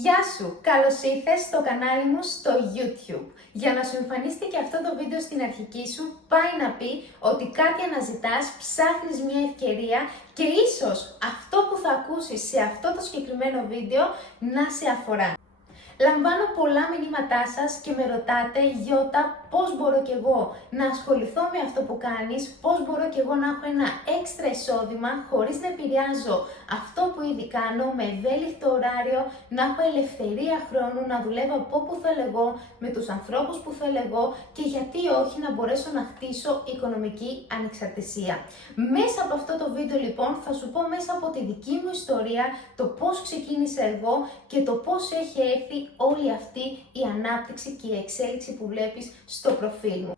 Γεια σου! Καλώς ήρθες στο κανάλι μου στο YouTube. Για να σου εμφανίστηκε και αυτό το βίντεο στην αρχική σου, πάει να πει ότι κάτι αναζητάς, ψάχνεις μια ευκαιρία και ίσως αυτό που θα ακούσεις σε αυτό το συγκεκριμένο βίντεο να σε αφορά. Λαμβάνω πολλά μηνύματά σας και με ρωτάτε, Γιώτα, πώς μπορώ κι εγώ να ασχοληθώ με αυτό που κάνεις, πώς μπορώ κι εγώ να έχω ένα έξτρα εισόδημα χωρίς να επηρεάζω αυτό που ήδη κάνω, με ευέλικτο ωράριο, να έχω ελευθερία χρόνου, να δουλεύω από όπου θέλω εγώ, με τους ανθρώπους που θέλω εγώ και γιατί όχι να μπορέσω να χτίσω οικονομική ανεξαρτησία. Μέσα από αυτό το βίντεο λοιπόν θα σου πω μέσα από τη δική μου ιστορία το πώς ξεκίνησα εγώ και το πώς έχει έρθει όλη αυτή η ανάπτυξη και η εξέλιξη που βλέπεις στο προφίλ μου.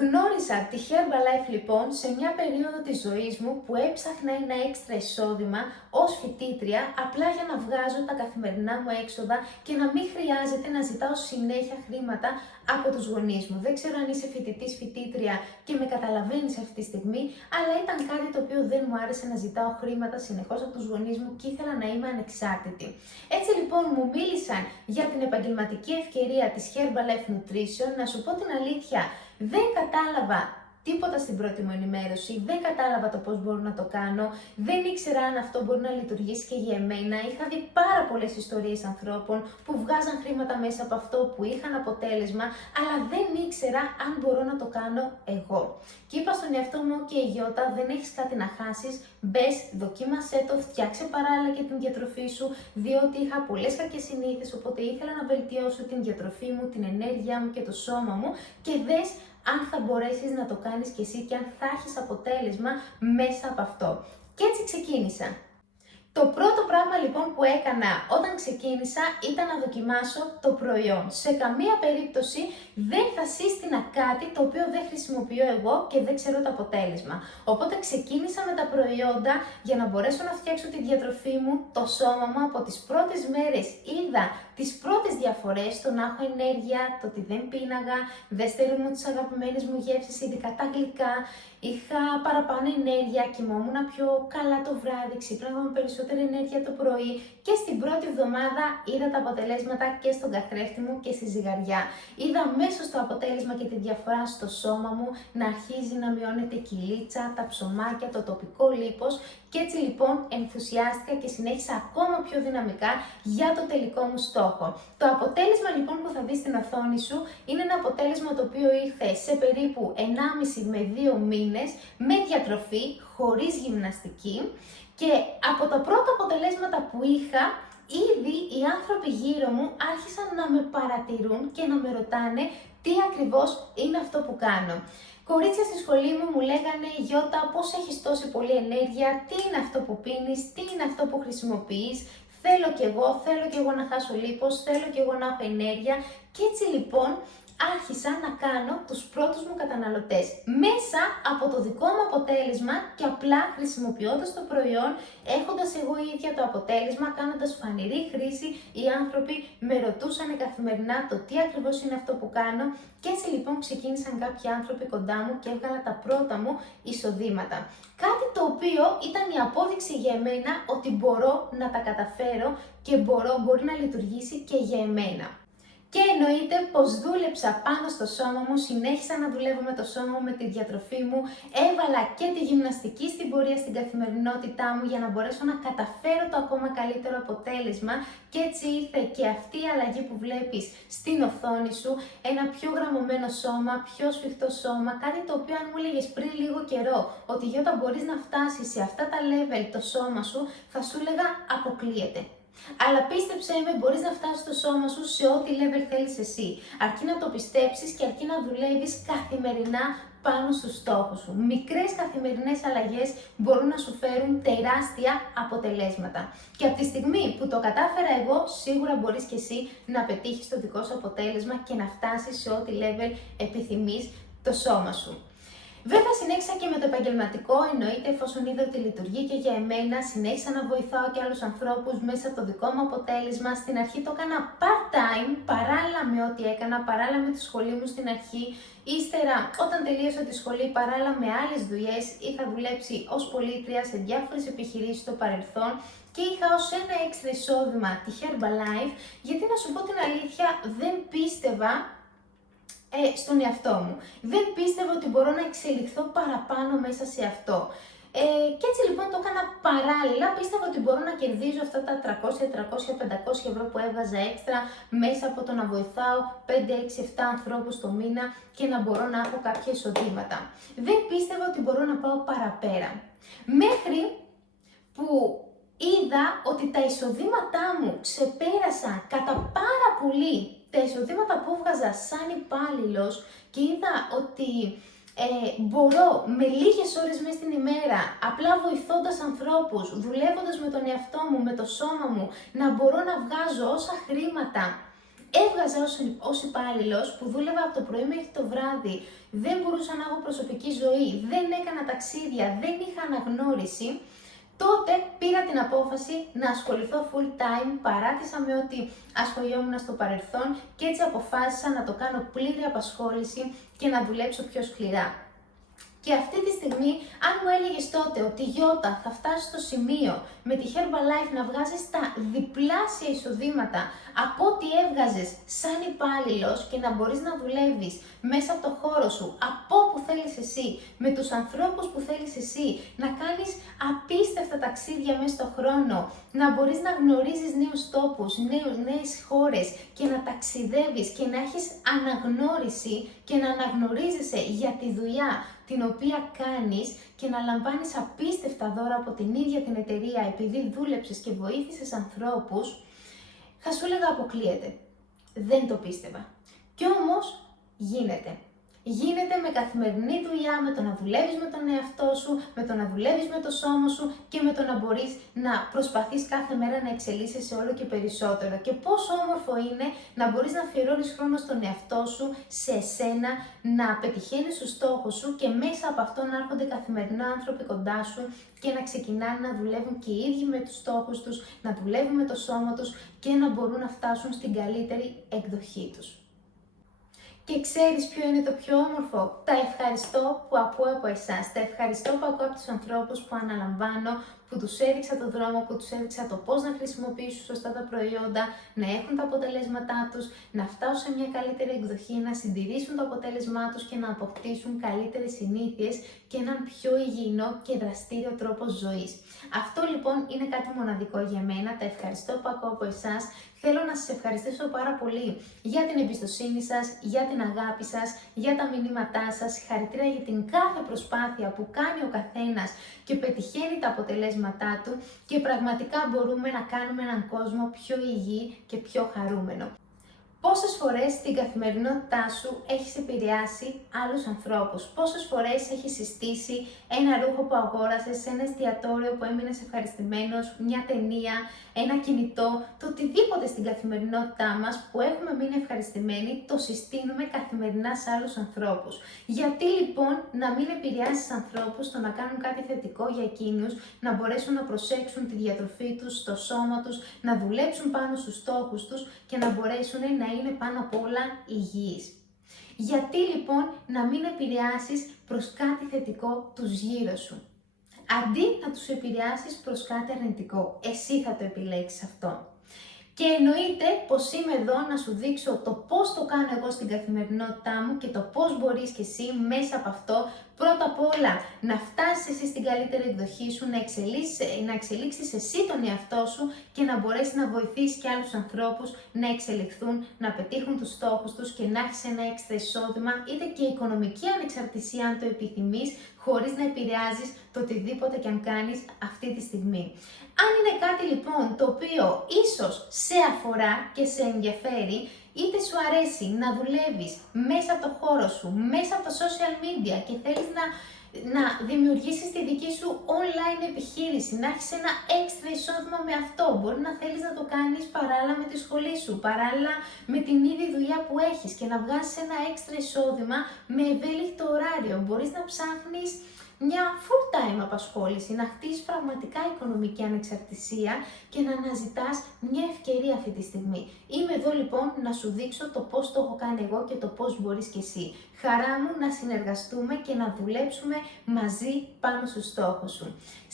Γνώρισα τη Herbalife λοιπόν σε μια περίοδο της ζωής μου που έψαχνα ένα έξτρα εισόδημα ως φοιτήτρια απλά για να βγάζω τα καθημερινά μου έξοδα και να μην χρειάζεται να ζητάω συνέχεια χρήματα από τους γονείς μου. Δεν ξέρω αν είσαι φοιτητής, φοιτήτρια και με καταλαβαίνεις αυτή τη στιγμή, αλλά ήταν κάτι το οποίο δεν μου άρεσε να ζητάω χρήματα συνεχώς από τους γονείς μου και ήθελα να είμαι ανεξάρτητη. Έτσι λοιπόν μου μίλησαν για την επαγγελματική ευκαιρία της Herbalife Nutrition. Να σου πω την αλήθεια, δεν κατάλαβα τίποτα στην πρώτη μου ενημέρωση, δεν κατάλαβα το πώς μπορώ να το κάνω, δεν ήξερα αν αυτό μπορεί να λειτουργήσει και για εμένα. Είχα δει πάρα πολλές ιστορίες ανθρώπων που βγάζαν χρήματα μέσα από αυτό, που είχαν αποτέλεσμα, αλλά δεν ήξερα αν μπορώ να το κάνω εγώ. Και είπα στον εαυτό μου, OK Γιώτα, δεν έχεις κάτι να χάσεις, μπες, δοκίμασέ το, φτιάξε παράλληλα και την διατροφή σου, διότι είχα πολλές κακές συνήθειες, οπότε ήθελα να βελτιώσω την διατροφή μου, την ενέργειά μου και το σώμα μου και δες αν θα μπορέσεις να το κάνεις και εσύ και αν θα έχεις αποτέλεσμα μέσα από αυτό. Και έτσι ξεκίνησα. Το πρώτο πράγμα λοιπόν που έκανα όταν ξεκίνησα ήταν να δοκιμάσω το προϊόν. Σε καμία περίπτωση δεν θα σύστηνα κάτι το οποίο δεν χρησιμοποιώ εγώ και δεν ξέρω το αποτέλεσμα. Οπότε ξεκίνησα με τα προϊόντα για να μπορέσω να φτιάξω τη διατροφή μου, το σώμα μου. Από τις πρώτες μέρες είδα τις πρώτες διαφορές, το να έχω ενέργεια, το ότι δεν πίναγα, δεν στερούμουν τις αγαπημένες μου γεύσεις, ειδικά τα γλυκά. Είχα παραπάνω ενέργεια, κοιμόμουν πιο καλά το βράδυ, ξύπναγα με περισσότερη ενέργεια το πρωί και στην πρώτη εβδομάδα είδα τα αποτελέσματα και στον καθρέφτη μου και στη ζυγαριά. Είδα αμέσως το αποτέλεσμα και τη διαφορά στο σώμα μου, να αρχίζει να μειώνεται η κυλίτσα, τα ψωμάκια, το τοπικό λίπος και έτσι λοιπόν ενθουσιάστηκα και συνέχισα ακόμα πιο δυναμικά για το τελικό μου στόχο. Το αποτέλεσμα λοιπόν που θα δεις στην οθόνη σου είναι ένα αποτέλεσμα το οποίο ήρθε σε περίπου 1,5 με 2 μήνες με διατροφή, χωρίς γυμναστική και από τα πρώτα αποτελέσματα που είχα, ήδη οι άνθρωποι γύρω μου άρχισαν να με παρατηρούν και να με ρωτάνε τι ακριβώς είναι αυτό που κάνω. Κορίτσια στη σχολή μου λέγανε, Γιώτα, πώς έχεις τόση πολλή ενέργεια, τι είναι αυτό που πίνεις, τι είναι αυτό που χρησιμοποιείς, θέλω κι εγώ να χάσω λίπος, θέλω κι εγώ να έχω ενέργεια και έτσι λοιπόν άρχισα να κάνω τους πρώτους μου καταναλωτές μέσα από το δικό μου αποτέλεσμα και απλά χρησιμοποιώντας το προϊόν, έχοντας εγώ ίδια το αποτέλεσμα, κάνοντας φανερή χρήση, οι άνθρωποι με ρωτούσαν καθημερινά το τι ακριβώς είναι αυτό που κάνω και έτσι λοιπόν ξεκίνησαν κάποιοι άνθρωποι κοντά μου και έβγαλα τα πρώτα μου εισοδήματα. Κάτι το οποίο ήταν η απόδειξη για εμένα ότι μπορώ να τα καταφέρω και μπορεί να λειτουργήσει και για εμένα. Και εννοείται πως δούλεψα πάνω στο σώμα μου, συνέχισα να δουλεύω με το σώμα μου, με τη διατροφή μου, έβαλα και τη γυμναστική στην πορεία στην καθημερινότητά μου για να μπορέσω να καταφέρω το ακόμα καλύτερο αποτέλεσμα και έτσι ήρθε και αυτή η αλλαγή που βλέπεις στην οθόνη σου, ένα πιο γραμμωμένο σώμα, πιο σφιχτό σώμα, κάτι το οποίο αν μου έλεγες πριν λίγο καιρό ότι Γιώτα μπορείς να φτάσεις σε αυτά τα level το σώμα σου, θα σου έλεγα αποκλείεται. Αλλά πίστεψέ με, μπορείς να φτάσεις στο σώμα σου σε ό,τι level θέλεις εσύ. Αρκεί να το πιστέψεις και αρκεί να δουλεύεις καθημερινά πάνω στους στόχους σου. Μικρές καθημερινές αλλαγές μπορούν να σου φέρουν τεράστια αποτελέσματα. Και από τη στιγμή που το κατάφερα εγώ, σίγουρα μπορείς και εσύ να πετύχεις το δικό σου αποτέλεσμα και να φτάσεις σε ό,τι level επιθυμείς το σώμα σου. Βέβαια, συνέχισα και με το επαγγελματικό, εννοείται, εφόσον είδα ότι λειτουργεί και για εμένα. Συνέχισα να βοηθάω και άλλους ανθρώπους μέσα από το δικό μου αποτέλεσμα. Στην αρχή το έκανα part-time, παράλληλα με ό,τι έκανα, παράλληλα με τη σχολή μου στην αρχή. Ύστερα, όταν τελείωσα τη σχολή, παράλληλα με άλλες δουλειές, είχα δουλέψει ως πολίτρια σε διάφορες επιχειρήσεις στο παρελθόν και είχα ως ένα έξτρα εισόδημα τη Herbalife, γιατί να σου πω την αλήθεια, δεν πίστευα στον εαυτό μου. Δεν πίστευα ότι μπορώ να εξελιχθώ παραπάνω μέσα σε αυτό. Και έτσι λοιπόν το έκανα παράλληλα. Πίστευα ότι μπορώ να κερδίζω αυτά τα 300, 400, 500 ευρώ που έβγαζα έξτρα μέσα από το να βοηθάω 5, 6, 7 ανθρώπους το μήνα και να μπορώ να έχω κάποια εισοδήματα. Δεν πίστευα ότι μπορώ να πάω παραπέρα. Μέχρι που είδα ότι τα εισοδήματά μου ξεπέρασαν κατά πάρα πολύ τα εισοδήματα που έβγαζα σαν υπάλληλος και είδα ότι μπορώ με λίγες ώρες μέσα στην ημέρα, απλά βοηθώντας ανθρώπους, δουλεύοντας με τον εαυτό μου, με το σώμα μου, να μπορώ να βγάζω όσα χρήματα έβγαζα ως υπάλληλος, που δούλευα από το πρωί μέχρι το βράδυ, δεν μπορούσα να έχω προσωπική ζωή, δεν έκανα ταξίδια, δεν είχα αναγνώριση. Τότε πήρα την απόφαση να ασχοληθώ full time, παράτησα με ό,τι ασχολιόμουν στο παρελθόν και έτσι αποφάσισα να το κάνω πλήρη απασχόληση και να δουλέψω πιο σκληρά. Και αυτή τη στιγμή, αν μου έλεγες τότε ότι η Γιώτα θα φτάσει στο σημείο με τη Herbalife να βγάζεις τα διπλάσια εισοδήματα από ό,τι έβγαζες σαν υπάλληλος και να μπορείς να δουλεύεις μέσα από το χώρο σου, από όπου θέλεις εσύ, με τους ανθρώπους που θέλεις εσύ, να κάνεις απίστευτα ταξίδια μέσα στον χρόνο, να μπορείς να γνωρίζεις νέους τόπους, νέες χώρες και να ταξιδεύεις και να έχεις αναγνώριση και να αναγνωρίζεσαι για τη δουλειά την οποία κάνεις και να λαμβάνεις απίστευτα δώρα από την ίδια την εταιρεία επειδή δούλεψες και βοήθησες ανθρώπους, θα σου έλεγα αποκλείεται. Δεν το πίστευα. Κι όμως γίνεται. Γίνεται με καθημερινή δουλειά, με το να δουλεύεις με τον εαυτό σου, με το να δουλεύεις με το σώμα σου και με το να μπορείς να προσπαθείς κάθε μέρα να εξελίσσεσαι όλο και περισσότερο. Και πόσο όμορφο είναι να μπορείς να αφιερώνεις χρόνο στον εαυτό σου, σε εσένα, να πετυχαίνεις τους στόχους σου και μέσα από αυτό να έρχονται καθημερινά άνθρωποι κοντά σου και να ξεκινάνε να δουλεύουν και οι ίδιοι με τους στόχους τους, να δουλεύουν με το σώμα τους και να μπορούν να φτάσουν στην καλύτερη εκδοχή τους. Και ξέρεις ποιο είναι το πιο όμορφο? Τα ευχαριστώ που ακούω από εσάς, τα ευχαριστώ που ακούω από τους ανθρώπους που αναλαμβάνω, που τους έδειξα τον δρόμο, που τους έδειξα το πώς να χρησιμοποιήσουν σωστά τα προϊόντα, να έχουν τα αποτελέσματά τους, να φτάσουν σε μια καλύτερη εκδοχή, να συντηρήσουν το αποτέλεσμά τους και να αποκτήσουν καλύτερες συνήθειες και έναν πιο υγιεινό και δραστήριο τρόπο ζωής. Αυτό λοιπόν είναι κάτι μοναδικό για μένα, τα ευχαριστώ που ακούω από εσάς. Θέλω να σας ευχαριστήσω πάρα πολύ για την εμπιστοσύνη σας, για την αγάπη σας, για τα μηνύματά σας. Συγχαρητήρια για την κάθε προσπάθεια που κάνει ο καθένας και πετυχαίνει τα αποτελέσματά του και πραγματικά μπορούμε να κάνουμε έναν κόσμο πιο υγιή και πιο χαρούμενο. Πόσες φορές στην καθημερινότητά σου έχεις επηρεάσει άλλους ανθρώπους, πόσες φορές έχεις συστήσει ένα ρούχο που αγόρασες σε ένα εστιατόριο που έμεινες ευχαριστημένος, μια ταινία, ένα κινητό, το οτιδήποτε στην καθημερινότητά μας που έχουμε μείνει ευχαριστημένοι, το συστήνουμε καθημερινά σε άλλους ανθρώπους. Γιατί λοιπόν να μην επηρεάσεις ανθρώπους στο να κάνουν κάτι θετικό για εκείνους, να μπορέσουν να προσέξουν τη διατροφή τους, το σώμα τους, να δουλέψουν πάνω στους στόχους τους και να μπορέσουν να είναι πάνω απ' όλα υγιείς. Γιατί λοιπόν να μην επηρεάσεις προς κάτι θετικό τους γύρω σου? Αντί να τους επηρεάσεις προς κάτι αρνητικό, εσύ θα το επιλέξεις αυτό. Και εννοείται πως είμαι εδώ να σου δείξω το πώς το κάνω εγώ στην καθημερινότητά μου και το πώς μπορείς και εσύ μέσα από αυτό πρώτα απ' όλα να φτάσεις εσύ στην καλύτερη εκδοχή σου, να εξελίξεις εσύ τον εαυτό σου και να μπορέσεις να βοηθήσεις και άλλους ανθρώπους να εξελιχθούν, να πετύχουν τους στόχους τους και να έχεις ένα έξτρα εισόδημα, είτε και οικονομική ανεξαρτησία αν το επιθυμείς, χωρίς να επηρεάζεις το οτιδήποτε και αν κάνεις αυτή τη στιγμή. Αν είναι κάτι λοιπόν το οποίο ίσως σε αφορά και σε ενδιαφέρει, είτε σου αρέσει να δουλεύεις μέσα από το χώρο σου, μέσα από τα social media και θέλεις να να δημιουργήσεις τη δική σου online επιχείρηση, να έχεις ένα έξτρα εισόδημα με αυτό. Μπορεί να θέλεις να το κάνεις παράλληλα με τη σχολή σου, παράλληλα με την ίδια δουλειά που έχεις και να βγάζεις ένα έξτρα εισόδημα με ευέλικτο ωράριο. Μπορείς να ψάχνεις μια full-time απασχόληση, να χτίσεις πραγματικά οικονομική ανεξαρτησία και να αναζητάς μια ευκαιρία αυτή τη στιγμή. Είμαι εδώ λοιπόν να σου δείξω το πώς το έχω κάνει εγώ και το πώς μπορείς και εσύ. Χαρά μου να συνεργαστούμε και να δουλέψουμε μαζί πάνω στους στόχους σου.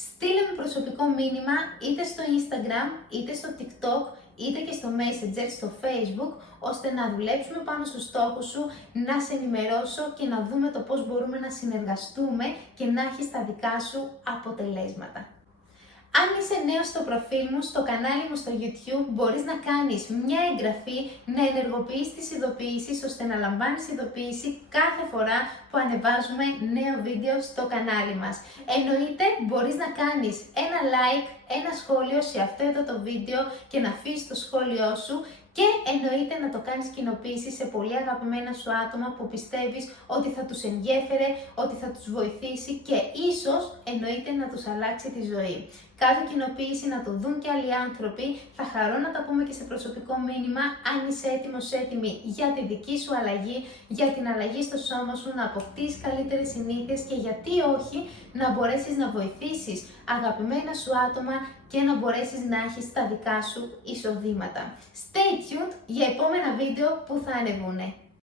Στείλε με προσωπικό μήνυμα είτε στο Instagram, είτε στο TikTok, είτε και στο Messenger, στο Facebook, ώστε να δουλέψουμε πάνω στους στόχους σου, να σε ενημερώσω και να δούμε το πώς μπορούμε να συνεργαστούμε και να έχεις τα δικά σου αποτελέσματα. Αν είσαι νέος στο προφίλ μου, στο κανάλι μου στο YouTube, μπορείς να κάνεις μια εγγραφή, να ενεργοποιείς τις ειδοποιήσεις, ώστε να λαμβάνεις ειδοποίηση κάθε φορά που ανεβάζουμε νέο βίντεο στο κανάλι μας. Εννοείται μπορείς να κάνεις ένα like, ένα σχόλιο σε αυτό εδώ το βίντεο και να αφήσεις το σχόλιο σου. Και εννοείται να το κάνεις κοινοποίηση σε πολύ αγαπημένα σου άτομα που πιστεύεις ότι θα τους ενδιέφερε, ότι θα τους βοηθήσει και ίσως εννοείται να τους αλλάξει τη ζωή. Κάτω κοινοποίηση να το δουν και άλλοι άνθρωποι, θα χαρώ να τα πούμε και σε προσωπικό μήνυμα αν είσαι έτοιμος, έτοιμη για τη δική σου αλλαγή, για την αλλαγή στο σώμα σου, να αποκτήσεις καλύτερες συνήθειες και γιατί όχι να μπορέσεις να βοηθήσεις αγαπημένα σου άτομα και να μπορέσεις να έχεις τα δικά σου εισοδήματα. Stay tuned για επόμενα βίντεο που θα ανεβούνε.